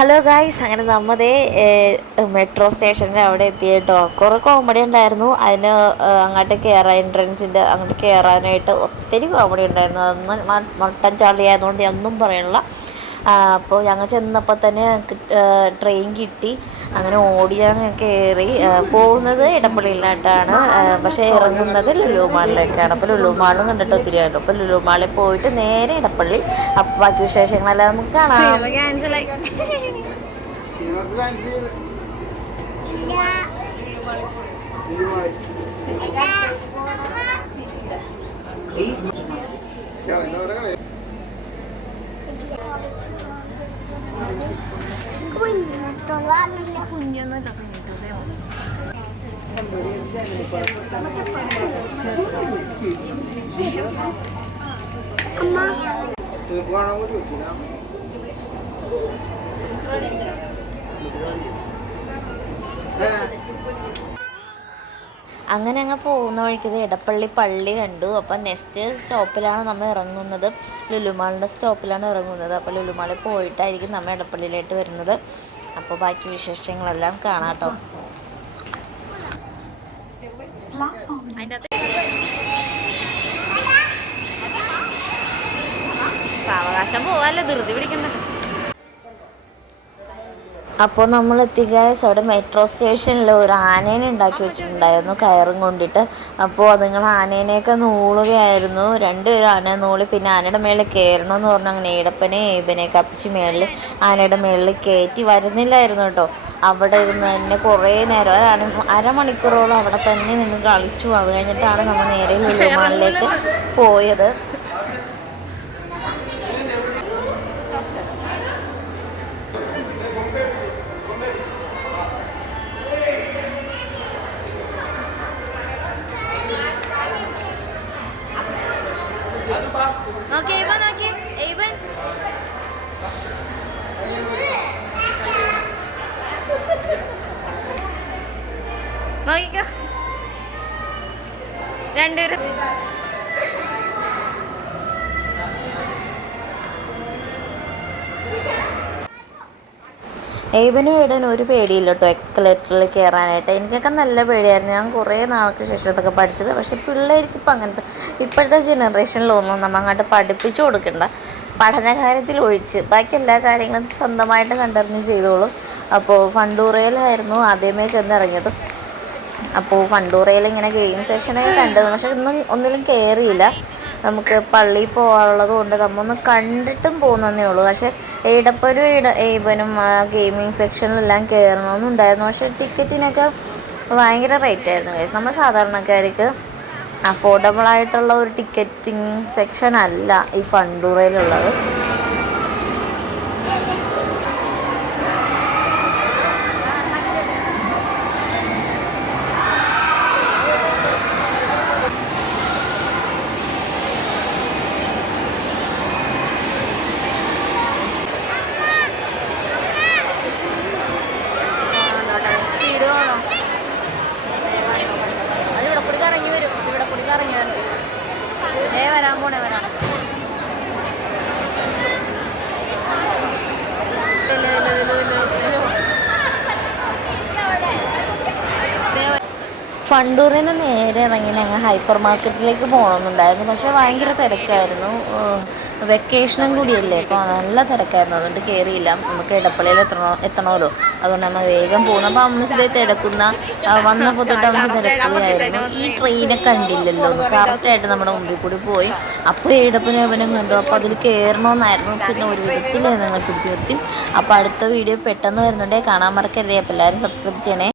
Hello guys അങ്ങനെ നമ്മതേ metro സ്റ്റേഷന്റെ അവിടെ എത്തി കേട്ടോ കുറേ കോമഡി ഉണ്ടായിരുന്നു. അതിന് അങ്ങോട്ട് കയറാൻ എൻട്രൻസിന്റെ അങ്ങോട്ട് കയറാനായിട്ട് ഒത്തിരി കോമഡി ഉണ്ടായിരുന്നു. അതൊന്നും മ- മട്ടൻ ചാളി ആയതുകൊണ്ട് ഒന്നും പറയണില്ല അപ്പോൾ ഞങ്ങൾ ചെന്നപ്പോൾ തന്നെ ട്രെയിൻ കിട്ടി അങ്ങനെ ഓടി ഞങ്ങൾ കയറി പോകുന്നത് ഇടപ്പള്ളിയിലായിട്ടാണ് പക്ഷേ ഇറങ്ങുന്നത് ലുലു മാളിലേക്കാണ് അപ്പോൾ ലുലു മാളും കണ്ടിട്ട് ഒത്തിരി ആയിരുന്നു അപ്പോൾ ലുലു മാളിൽ പോയിട്ട് നേരെ ഇടപ്പള്ളി അപ്പോൾ ബാക്കി വിശേഷങ്ങളെല്ലാം നമുക്ക് കാണാം quindi? അങ്ങനെ അങ്ങ് പോകുന്ന വഴിക്കത് ഇടപ്പള്ളി പള്ളി കണ്ടു. അപ്പം നെക്സ്റ്റ് സ്റ്റോപ്പിലാണ് നമ്മൾ ഇറങ്ങുന്നത്. ലുലുമാളിന്റെ സ്റ്റോപ്പിലാണ് ഇറങ്ങുന്നത്. അപ്പോൾ ലുലുമാളിൽ പോയിട്ടായിരിക്കും നമ്മൾ ഇടപ്പള്ളിയിലായിട്ട് വരുന്നത്. അപ്പോൾ ബാക്കി വിശേഷങ്ങളെല്ലാം കാണാട്ടോ. സാവകാശം പോവാല്ലേ ധൃതി പിടിക്കണ്ട. അപ്പോൾ നമ്മൾ എത്തിക്കാസ് അവിടെ മെട്രോ സ്റ്റേഷനിൽ ഒരു ആനേനെ ഉണ്ടാക്കി വെച്ചിട്ടുണ്ടായിരുന്നു കയറും കൊണ്ടിട്ട്. അപ്പോൾ അതുങ്ങൾ ആനേനെയൊക്കെ നൂളുകയായിരുന്നു. രണ്ടുപേരും ആന നൂളി പിന്നെ ആനയുടെ മേളിൽ കയറണമെന്ന് പറഞ്ഞു. അങ്ങനെ ഈടപ്പനെ ഏബനെ കപ്പിച്ച് മേളിൽ ആനയുടെ മേളിൽ കയറ്റി വരുന്നില്ലായിരുന്നു കേട്ടോ. അവിടെ ഇരുന്ന് തന്നെ കുറേ നേരം ഒരു അര അരമണിക്കൂറോളം അവിടെ തന്നെ നിന്ന് കളിച്ചു. അത് കഴിഞ്ഞിട്ടാണ് നമ്മൾ നേരെ ലുലുമാളിലേക്ക് പോയത്. നോക്കി ഏവൻ നോക്കി. ഏവൻ നോക്കിക്കോ. രണ്ടുപേരും. ഏവനും ഏടനും ഒരു പേടിയില്ല കേട്ടോ എക്സ്കലേറ്ററിൽ കയറാനായിട്ട് എനിക്കൊക്കെ നല്ല പേടിയായിരുന്നു. ഞാൻ കുറേ നാൾക്ക് ശേഷം ഇതൊക്കെ പഠിച്ചത്. പക്ഷെ പിള്ളേർക്ക് ഇപ്പം അങ്ങനത്തെ ഇപ്പോഴത്തെ ജനറേഷനിലൊന്നും നമ്മൾ അങ്ങോട്ട് പഠിപ്പിച്ചു കൊടുക്കണ്ട. പഠന കാര്യത്തിൽ ഒഴിച്ച്. ബാക്കി എല്ലാ കാര്യങ്ങളും സ്വന്തമായിട്ട് കണ്ടറിഞ്ഞ് ചെയ്തോളും. അപ്പോൾ ഫണ്ടൂറയിലായിരുന്നു ആദ്യമേ ചെന്നിറങ്ങിയത്. അപ്പോൾ ഫണ്ടൂറയിൽ ഇങ്ങനെ ഗെയിം സെക്ഷനൊക്കെ കണ്ടത്. പക്ഷെ ഇന്നും ഒന്നിലും കയറിയില്ല നമുക്ക് പള്ളിയിൽ പോകാറുള്ളത് കൊണ്ട് നമ്മൊന്ന് കണ്ടിട്ടും പോകുന്നതേ ഉള്ളൂ. പക്ഷേ ഇടപ്പൊരു ഇട ഏവനും ഗെയിമിങ് സെക്ഷനിലെല്ലാം കയറണമെന്നുണ്ടായിരുന്നു പക്ഷേ ടിക്കറ്റിനൊക്കെ ഭയങ്കര റേറ്റ് ആയിരുന്നു. കേസ് നമ്മൾ സാധാരണക്കാർക്ക് അഫോർഡബിൾ ആയിട്ടുള്ള ഒരു ടിക്കറ്റിംഗ് സെക്ഷൻ അല്ല ഈ ഫണ്ടൂറയിലുള്ളത്. ഫണ്ടൂറിൽ നിന്ന് നേരെ ഇറങ്ങി ഞങ്ങൾ ഹൈപ്പർ മാർക്കറ്റിലേക്ക് പോകണമെന്നുണ്ടായിരുന്നു പക്ഷേ ഭയങ്കര തിരക്കായിരുന്നു. വെക്കേഷനും കൂടിയല്ലേ? അപ്പോൾ നല്ല തിരക്കായിരുന്നു. അതുകൊണ്ട് കയറിയില്ല നമുക്ക് ഇടപ്പള്ളിയിൽ എത്തണോ എത്തണമല്ലോ അതുകൊണ്ട് നമ്മൾ വേഗം പോകുന്നു അപ്പോൾ അമ്മച്ചിലെ തിരക്കുന്ന വന്ന വന്നപ്പോൾ തൊട്ട് അമ്മ തിരക്കുകയായിരുന്നു ഈ ട്രെയിനെ കണ്ടില്ലല്ലോ. ഒന്ന് കറക്റ്റായിട്ട് നമ്മുടെ മുമ്പിൽ കൂടി പോയി. അപ്പോൾ ഇടപ്പനും അവനും കണ്ടു. അപ്പോൾ അതിൽ കയറണമെന്നായിരുന്നു പിന്നെ ഒരു വിധത്തിൽ ഞങ്ങൾ പിടിച്ചു നിർത്തി. അപ്പോൾ അടുത്ത വീഡിയോ പെട്ടെന്ന് വരുന്നുണ്ടെങ്കിൽ കാണാൻ മറക്കരുതേ. അപ്പോൾ എല്ലാവരും സബ്സ്ക്രൈബ് ചെയ്യണേ.